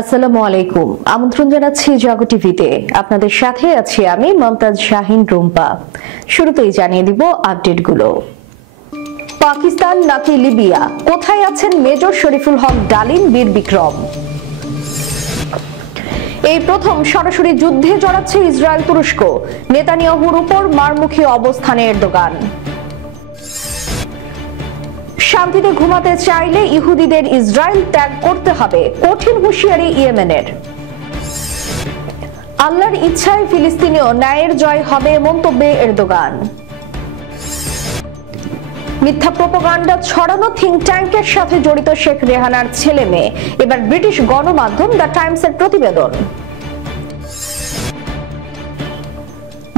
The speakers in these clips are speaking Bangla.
আসসালামু আলাইকুম। আমন্ত্রণ জানাচ্ছি জাগো টিভিতে। আপনাদের সাথে আছি আমি মমতাজ শাহিন রুম্পা। শুরুতেই জানিয়ে দিব আপডেটগুলো। পাকিস্তান নাকি লিবিয়া, কোথায় আছেন মেজর শরীফুল হক ডালিম বীর বিক্রম? এই প্রথম সরাসরি যুদ্ধে জড়াচ্ছে ইসরায়েল তুরস্ক, নেতানিয়াহুর উপর মারমুখী অবস্থানে এরদোগান। শান্তিতে ঘুমাতে চাইলে ইহুদিদের ইসরায়েল ত্যাগ করতে হবে, কঠিন হুঁশিয়ারি ইয়েমেনের। আল্লাহর ইচ্ছায় ফিলিস্তিনীয় ন্যায়ের জয় হবে, মন্তব্যে এরদোগান। মিথ্যা প্রোপাগান্ডা ছড়ানো থিঙ্ক ট্যাঙ্কের সাথে জড়িত শেখ রেহানার ছেলে মেয়ে, এবার ব্রিটিশ গণমাধ্যম দ্য টাইমসের প্রতিবেদন।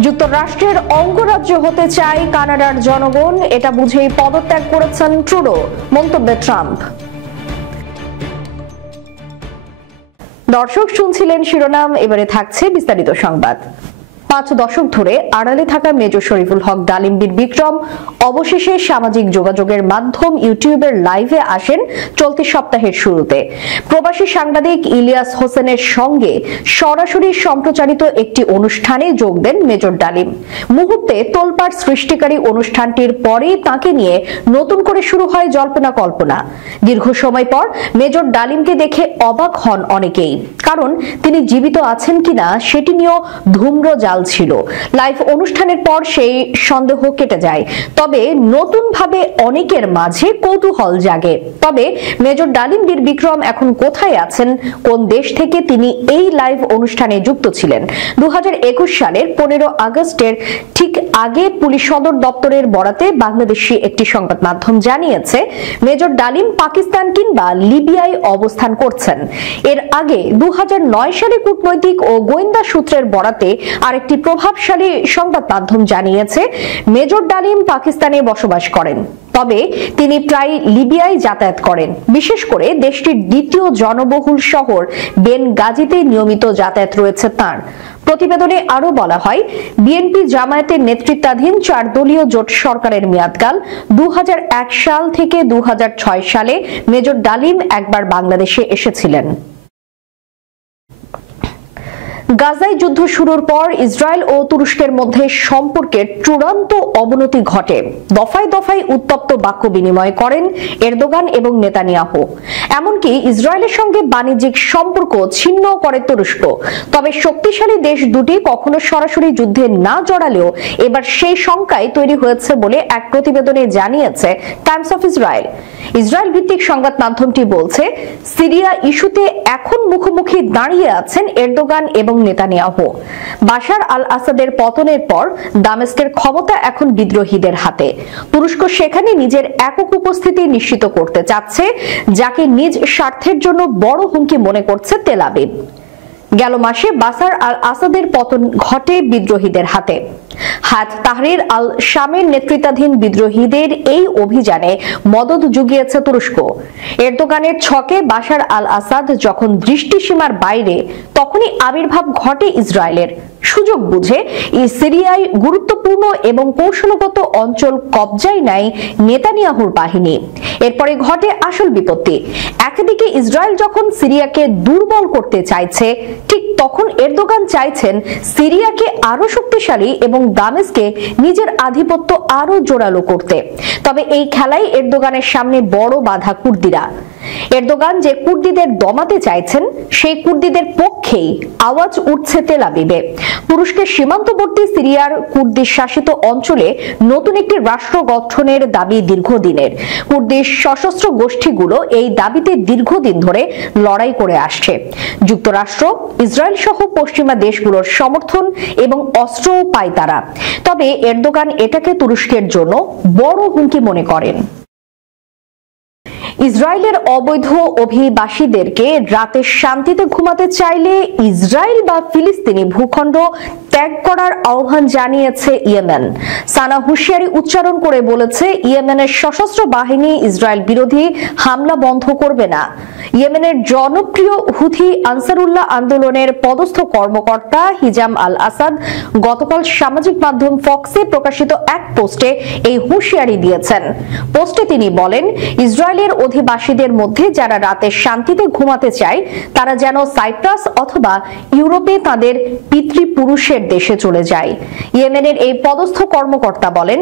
যুক্তরাষ্ট্রের অঙ্গরাজ্য হতে চায় কানাডার জনগণ, এটা বুঝেই পদত্যাগ করেছেন ট্রুডো, মন্তব্যে ট্রাম্প। দর্শক শুনছিলেন শিরোনাম, এবারে থাকছে বিস্তারিত সংবাদ। 5 দশক ধরে আড়ালে থাকা মেজর শরীফুল হক ডালিম বীর বিক্রম অবশেষে সামাজিক যোগাযোগের মাধ্যম ইউটিউবের লাইভে আসেন চলতি সপ্তাহের শুরুতে। প্রবাসী সাংবাদিক ইলিয়াস হোসেনের সঙ্গে সরাসরি সম্প্রচারিত একটি অনুষ্ঠানে যোগ দেন মেজর ডালিম। মুহূর্তে তোলপাড় সৃষ্টিকারী অনুষ্ঠানটির পরেই তাকে নিয়ে নতুন করে শুরু হয় জল্পনা কল্পনা। দীর্ঘ সময় পর মেজর ডালিমকে দেখে অবাক হন অনেকেই, কারণ তিনি জীবিত আছেন কিনা সেটি নিয়েও ধূম্র জাল ছিল। লাইভ অনুষ্ঠানের পর সেই সন্দেহ কেটে যায়, তবে নতুন ভাবে অনেকের মাঝে কৌতূহল জাগে। তবে মেজর ডালিম বীর বিক্রম এখন কোথায় আছেন, কোন দেশ থেকে তিনি এই লাইভ অনুষ্ঠানে যুক্ত ছিলেন? 2021 সালের 15 আগস্টের ঠিক আগে পুলিশ সদর দপ্তরের বরাতে বাংলাদেশি একটি সংবাদ মাধ্যম জানিয়েছে মেজর ডালিম পাকিস্তান কিংবা লিবিয়ায় অবস্থান করছেন। এর আগে 2009 সালে কূটনৈতিক ও গোয়েন্দা সূত্রের বরাতে আরেকটি প্রভাবশালী সংবাদ মাধ্যম জানিয়েছে মেজর ডালিম পাকিস্তানে বসবাস করেন, তবে তিনি প্রায় লিবিয়ায় যাতায়াত করেন। বিশেষ করে দেশটির দ্বিতীয় জনবহুল শহর বেনগাজিতে নিয়মিত যাতায়াত রয়েছে তাঁর। প্রতিবেদনে আরো বলা হয়, বিএনপি জামায়াতের নেতৃত্বাধীন 4 দলীয় জোট সরকারের মেয়াদকাল 2001 সাল থেকে 2006 সালে মেজর ডালিম একবার বাংলাদেশে এসেছিলেন। গাজায় যুদ্ধ শুরুর পর ইসরায়েল ও তুরস্কের মধ্যে সম্পর্কের চূড়ান্ত অবনতি ঘটে। দফায় দফায় উত্তপ্ত বাক্য বিনিময় করেন এরদোগান এবং নেতানিয়াহু। এমনকি ইসরায়েলের সঙ্গে বাণিজ্যিক সম্পর্ক ছিন্ন করে তুরস্ক। তবে শক্তিশালী দেশ দুটি কখনো সরাসরি যুদ্ধে না জড়ালেও এবার সেই শঙ্কাই তৈরি হয়েছে বলে এক প্রতিবেদনে জানিয়েছে টাইমস অফ ইসরায়েল। ইসরায়েল ভিত্তিক সংবাদ মাধ্যমটি বলছে, সিরিয়া ইস্যুতে এখন মুখোমুখি দাঁড়িয়ে আছেন এরদোগান এবং নেতানিয়াহু। বাশার আল আসাদের পতনের পর দামেস্কের ক্ষমতা এখন বিদ্রোহীদের হাতে। তুরস্ক সেখানে নিজের একক উপস্থিতি নিশ্চিত করতে চাচ্ছে, যাকে নিজ স্বার্থের জন্য বড় হুমকি মনে করছে তেল আবিব। গেল মাসে বাশার আল আসাদের পতন ঘটে বিদ্রোহীদের হাতে। হাত তাহরির আল শামের নেতৃত্বাধীন বিদ্রোহীদের এই অভিযানে মদদ জুগিয়েছে তুরস্ক। এরদোগানের ছকে বাশার আল আসাদ যখন দৃষ্টিসীমার বাইরে, তখনই আবির্ভাব ঘটে ইসরায়েলের। সুযোগ বুঝে সিরিয়ায় গুরুত্বপূর্ণ এবং কৌশলগত অঞ্চল কবজায় নেয় নেতানিয়াহুর বাহিনী। এরপরে ঘটে আসল বিপত্তি। একদিকে ইসরায়েল যখন সিরিয়াকে দুর্বল করতে চাইছে, ঠিক তখন এরদোগান চাইছেন সিরিয়াকে আরো শক্তিশালী এবং দামেস্কে নিজের আধিপত্য আরো জোরালো করতে। তবে এই খেলায় এরদোগানের সামনে বড় বাধা কুর্দিরা। এরদোগান যে কুর্দিদের দমাতে চাইছেন, সেই কুর্দিদের পক্ষেই আওয়াজ উঠছে তেল আবিবে। তুরস্কের সীমান্তবর্তী সিরিয়ার কুর্দি শাসিত অঞ্চলে নতুন একটি রাষ্ট্র গঠনের দাবি দীর্ঘদিনের। কুর্দি সশস্ত্র গোষ্ঠীগুলো এই দাবিতে দীর্ঘদিন ধরে লড়াই করে আসছে। যুক্তরাষ্ট্র, ইসরায়েল সহ পশ্চিমা দেশগুলোর সমর্থন এবং অস্ত্রও পায় তারা। তবে এরদোগান এটাকে তুরস্কের জন্য বড় হুমকি মনে করেন। ইসরায়েলের অবৈধ অভিবাসীদেরকে রাতে শান্তিতে ঘুমাতে চাইলে ইসরায়েল বা ফিলিস্তিনি ভূখণ্ড ত্যাগ করার আহ্বান জানিয়েছে ইয়েমেন। সানা হুঁশিয়ারি উচ্চারণ করে বলেছে, ইয়েমেনের সশস্ত্র বাহিনী ইসরায়েল বিরোধী হামলা বন্ধ করবে না। ইয়েমেনের জনপ্রিয় হুথি আনসারুল্লাহ আন্দোলনের পদস্থ কর্মকর্তা হিজাম আল আসাদ গতকাল সামাজিক মাধ্যম ফক্সে প্রকাশিত এক পোস্টে এই হুঁশিয়ারি দিয়েছেন। পোস্টে তিনি বলেন, ইসরায়েলের অধিবাসীদের মধ্যে যারা রাতে শান্তিতে ঘুমাতে চায় তারা যেন সাইপ্রাস অথবা ইউরোপে তাদের পিতৃপুরুষের দেশে চলে যায়। ইয়েমেনের এই পদস্থ কর্মকর্তা বলেন,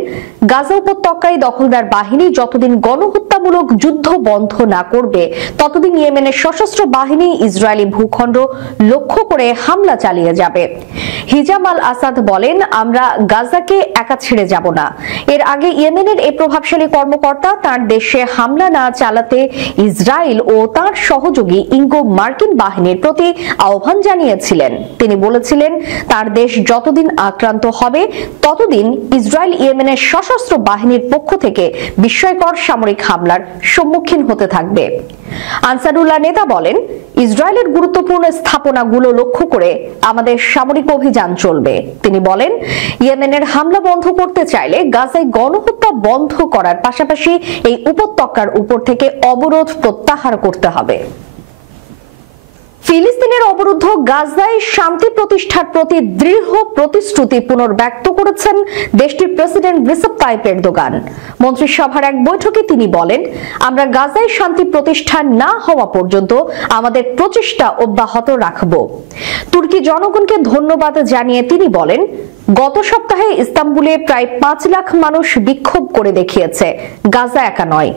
গাজা উপত্যকায় দখলদার বাহিনী যতদিন গণহত্যামূলক যুদ্ধ বন্ধ না করবে ততদিন ইয়েমেনের সশস্ত্র বাহিনী ইসরায়েলি ভূখণ্ড লক্ষ্য করে হামলা চালিয়ে যাবে। হিজাম আল আসাদ বলেন, আমরা গাজাকে একা ছেড়ে যাব না। এর আগে ইয়েমেনের এই প্রভাবশালী কর্মকর্তা তার দেশে হামলা না চালাতে ইসরায়েল ও তার সহযোগী ইঙ্গো মার্কিন বাহিনীর প্রতি আহ্বান জানিয়েছিলেন। তিনি বলেছিলেন, তার দেশ যতদিন আক্রান্ত হবে ততদিন ইসরায়েল ইয়েমেনের সশস্ত্র বাহিনীর পক্ষ থেকে বিস্ময়কর সামরিক হামলার সম্মুখীন হতে থাকবে। আনসারুল্লাহ নেতা বলেন, ইসরায়েলের গুরুত্বপূর্ণ স্থাপনাগুলো লক্ষ্য করে আমাদের সামরিক অভিযান চলবে। তিনি বলেন, ইয়েমেনের হামলা বন্ধ করতে চাইলে গাজায় গণহত্যা বন্ধ করার পাশাপাশি এই উপত্যকার উপর থেকে অবরোধ প্রত্যাহার করতে হবে। ফিলিস্তিনের অবরুদ্ধ গাজায় শান্তি প্রতিষ্ঠার প্রতি দৃঢ় প্রতিশ্রুতি পুনর্ব্যক্ত করেছেন দেশটির প্রেসিডেন্ট রিসেপ তাইপ এরদোগান। মন্ত্রিসভার এক বৈঠকে তিনি বলেন, আমরা গাজায় শান্তি প্রতিষ্ঠা না হওয়া পর্যন্ত আমাদের প্রচেষ্টা অব্যাহত রাখব। তুর্কি জনগণকে ধন্যবাদ জানিয়ে তিনি বলেন, গত সপ্তাহে ইস্তাম্বুলে প্রায় 5 লাখ মানুষ বিক্ষোভ করে দেখিয়েছে, গাজা একা নয়।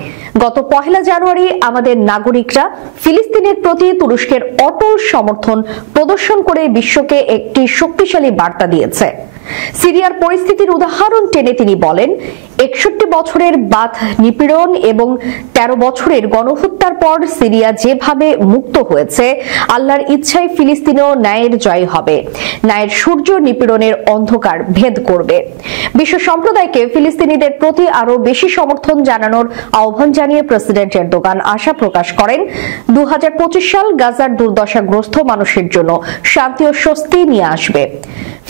গত 1 জানুয়ারি আমাদের নাগরিকরা ফিলিস্তিনের প্রতি তুরস্কের অটল সমর্থন প্রদর্শন করে বিশ্বকে একটি শক্তিশালী বার্তা দিয়েছে। সিরিয়ার পরিস্থিতির উদাহরণ টেনে তিনি বলেন, 61 বছরের বাধ নিপীড়ন এবং 13 বছরের গণহত্যার পর সিরিয়া যেভাবে মুক্ত হয়েছে, আল্লাহর ইচ্ছায় ফিলিস্তিনেও ন্যায়ের জয় হবে। ন্যায়ের সূর্য নিপীড়নের অন্ধকার ভেদ করবে। বিশ্ব সম্প্রদায়কে ফিলিস্তিনিদের প্রতি আরো বেশি সমর্থন জানানোর আহ্বান জানিয়ে প্রেসিডেন্ট এরদোগান আশা প্রকাশ করেন, 2025 সাল গাজার দুর্দশাগ্রস্ত মানুষের জন্য শান্তি ও স্বস্তি নিয়ে আসবে।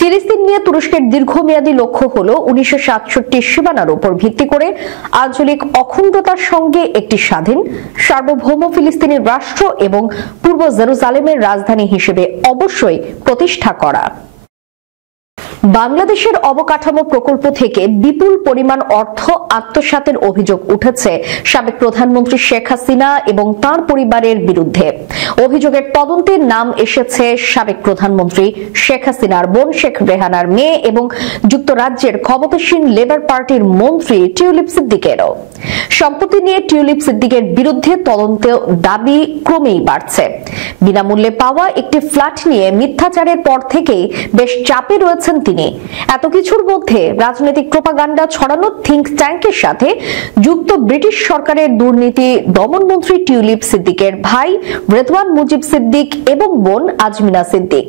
ফিলিস্তিন নিয়ে তুরস্কের দীর্ঘমেয়াদী লক্ষ্য হল 1967 সীমানার উপর ভিত্তি করে আঞ্চলিক অখণ্ডতার সঙ্গে একটি স্বাধীন সার্বভৌম ফিলিস্তিনি রাষ্ট্র এবং পূর্ব জেরুজালেমের রাজধানী হিসেবে অবশ্যই প্রতিষ্ঠা করা। বাংলাদেশের অবকাঠামো প্রকল্প থেকে বিপুল পরিমাণ অর্থ আত্মসাতের অভিযোগ উঠেছে সাবেক প্রধানমন্ত্রী শেখ হাসিনা এবং তার পরিবারের বিরুদ্ধে। অভিযোগের তদন্তে নাম এসেছে সাবেক প্রধানমন্ত্রী শেখ হাসিনার বোন শেখ রেহানার মেয়ে এবং যুক্তরাজ্যের ক্ষমতাসীন লেবার পার্টির মন্ত্রী টিউলিপ সিদ্দিকেরও। সম্পত্তি নিয়ে টিউলিপ সিদ্দিকের বিরুদ্ধে তদন্ত দাবি ক্রমেই বাড়ছে। বিনামূল্যে পাওয়া একটি ফ্ল্যাট নিয়ে মিথ্যাচারের পর থেকেই বেশ চাপে রয়েছেন তিনি। এত কিছুর মধ্যে রাজনৈতিক প্রোপাগান্ডা ছড়ানো থিঙ্ক ট্যাঙ্কের সাথে যুক্ত ব্রিটিশ সরকারের দুর্নীতি দমন মন্ত্রী টিউলিপ সিদ্দিকের ভাই রেদওয়ান মুজিব সিদ্দিক এবং বোন আজমিনা সিদ্দিক।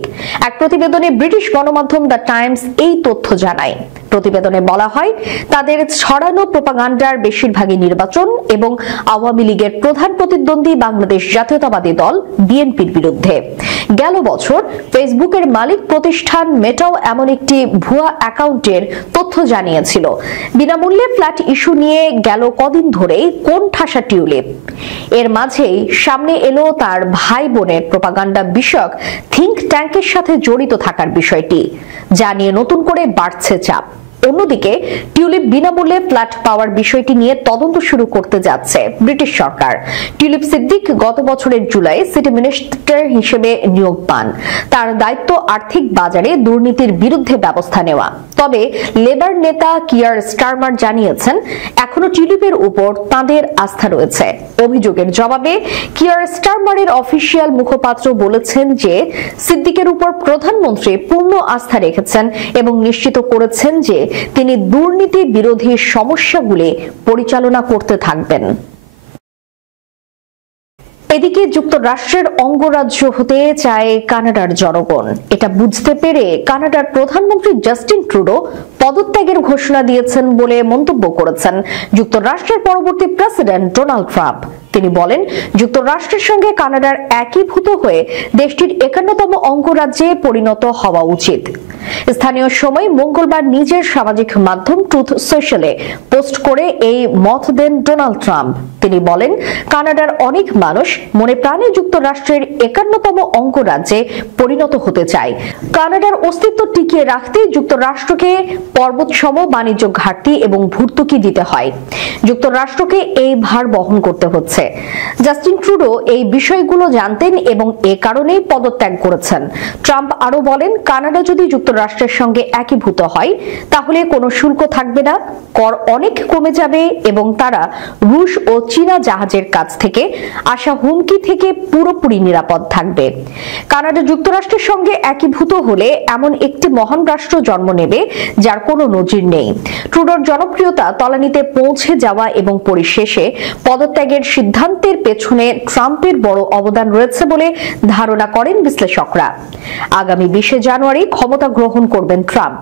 এক প্রতিবেদনে ব্রিটিশ গণমাধ্যম দ্য টাইমস এই তথ্য জানায়। প্রতিবেদনে বলা হয়, তাদের ছড়ানো প্রোপাগান্ডার বেশিরভাগই নির্বাচন এবং আওয়ামী লীগের প্রধান প্রতিদ্বন্দ্বী বাংলাদেশ জাতীয়তাবাদী দল বিএনপির বিরুদ্ধে। গেল বছর ফেসবুকের মালিক প্রতিষ্ঠান মেটাও এমন একটি ভুয়া অ্যাকাউন্টের তথ্য জানিয়েছিল। বিনামূল্যে ফ্ল্যাট ইস্যু নিয়ে গেল কদিন ধরেই কোন ঠাসা টিউলিপ। এর মাঝেই সামনে এলো তার ভাই বোনের প্রোপাগান্ডা বিষয়ক থিঙ্ক ট্যাঙ্কের সাথে জড়িত থাকার বিষয়টি, যা নিয়ে নতুন করে বাড়ছে চাপ। অন্যদিকে টিউলিপ বিনামূল্যে ফ্ল্যাট পাওয়ার বিষয়টি নিয়ে তদন্ত শুরু করতে যাচ্ছে ব্রিটিশ সরকার। টিউলিপ সিদ্দিক গত বছরের জুলাই সিটি মিনিস্টার হিসেবে নিয়োগ পান। তার দায়িত্ব আর্থিক বাজারে দুর্নীতির বিরুদ্ধে ব্যবস্থা নেওয়া। তবে লেবার নেতা কিয়ার স্টারমার জানিয়েছেন, এখনো টিউলিপের উপর তাদের আস্থা রয়েছে। অভিযোগের জবাবে কিয়ার স্টারমারের অফিসিয়াল মুখপাত্র বলেছেন যে সিদ্দিকের উপর প্রধানমন্ত্রী পূর্ণ আস্থা রেখেছেন এবং নিশ্চিত করেছেন যে তিনি দুর্নীতি বিরোধী সমস্যাগুলি পরিচালনা করতে থাকবেন। এদিকে যুক্তরাষ্ট্রের অঙ্গরাজ্য হতে চায় কানাডার জনগণ। এটা বুঝতে পেরে কানাডার প্রধানমন্ত্রী জাস্টিন ট্রুডো পদত্যাগের ঘোষণা দিয়েছেন বলে মন্তব্য করেছেন যুক্তরাষ্ট্রের পরবর্তী প্রেসিডেন্ট ডোনাল্ড ট্রাম্প। তিনি বলেন, যুক্তরাষ্ট্রের সঙ্গে কানাডার একীভূত হয়ে দেশটির 51তম অঙ্গরাজ্যে পরিণত হওয়া উচিত। স্থানীয় সময় মঙ্গলবার নিজের সামাজিক মাধ্যম ট্রুথ সোশ্যালে পোস্ট করে এই মত দেন ডোনাল্ড ট্রাম্প। তিনি বলেন, কানাডার অনেক মানুষ মনে প্রাণে যুক্তরাষ্ট্রের 51তম অঙ্গরাজ্যে পরিণত হতে চায়। কানাডার অস্তিত্ব টিকিয়ে রাখতে যুক্তরাষ্ট্রকে পর্বতসম বাণিজ্য ঘাটতি এবং ভর্তুকি দিতে হয়। যুক্তরাষ্ট্রকে এই ভার বহন করতে হচ্ছে। জাস্টিন ট্রুডো এই বিষয়গুলো জানতেন এবং এ কারণেই পদত্যাগ করেছেন। ট্রাম্প আরো বলেন, কানাডা যদি যুক্তরাষ্ট্রের সঙ্গে একীভূত হয় তাহলে কোনো শুল্ক থাকবে না, কর অনেক কমে যাবে এবং তারা রুশ ও চীনা জাহাজের কাছ থেকে আসা হুমকি থেকে পুরোপুরি নিরাপদ থাকবে। কানাডা যুক্তরাষ্ট্রের সঙ্গে একীভূত হলে এমন একটি মহান রাষ্ট্র জন্ম নেবে যার কোনো নজির নেই। ট্রুডোর জনপ্রিয়তা তলানিতে পৌঁছে যাওয়া এবং পরিশেষে পদত্যাগের সিদ্ধান্তের পেছনে ট্রাম্পের বড় অবদান রয়েছে বলে ধারণা করেন বিশ্লেষকরা। আগামী 20 জানুয়ারি ক্ষমতা গ্রহণ করবেন ট্রাম্প।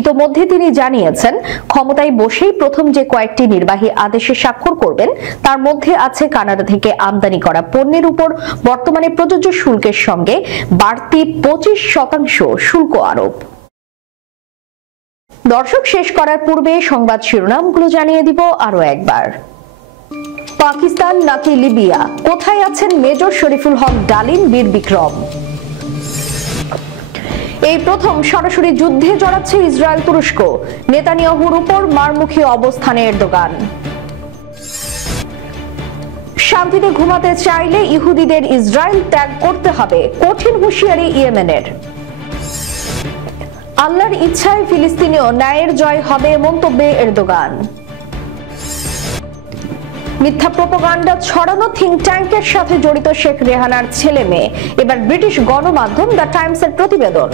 ইতোমধ্যে তিনি জানিয়েছেন, ক্ষমতায় বসেই প্রথম যে কয়েকটি নির্বাহী আদেশে স্বাক্ষর করবেন তার মধ্যে আছে কানাডা থেকে আমদানি করা পণ্যের উপর বর্তমানে প্রযোজ্য শুল্কের সঙ্গে বাড়তি 25% শুল্ক আরোপ। দর্শক, শেষ করার পূর্বে সংবাদ শিরোনামগুলো জানিয়ে দিব আরো একবার। পাকিস্তান নাকি লিবিয়া, কোথায় আছেন মেজর শরীফুল হক ডালিম বীর বিক্রম? এই প্রথম সরাসরি যুদ্ধে জড়াচ্ছে ইসরায়েল তুরস্ক, নেতানিয়াহুর উপর মারমুখী অবস্থানে এরদোগান। শান্তিতে ঘুমাতে চাইলে ইহুদিদের ইসরায়েল ত্যাগ করতে হবে, কঠিন হুঁশিয়ারি ইয়েমেনের। আল্লাহর ইচ্ছায় ফিলিস্তিনীয় ন্যায়ের জয় হবে, মন্তব্যে এরদোগান। মিথ্যা প্রোপাগান্ডা ছড়ানো থিঙ্ক ট্যাঙ্কের সাথে জড়িত শেখ রেহানার ছেলে মেয়ে, এবার ব্রিটিশ গণমাধ্যম দ্য টাইমসের প্রতিবেদন।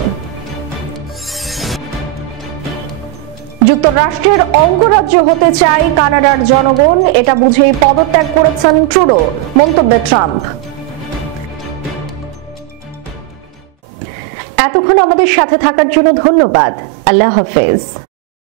যুক্তরাষ্ট্রের অঙ্গরাজ্য হতে চায় কানাডার জনগণ, এটা বুঝেই পদত্যাগ করেছেন ট্রুডো, মন্তব্যে ট্রাম্প। এতক্ষণ আমাদের সাথে থাকার জন্য ধন্যবাদ। আল্লাহ হাফেজ।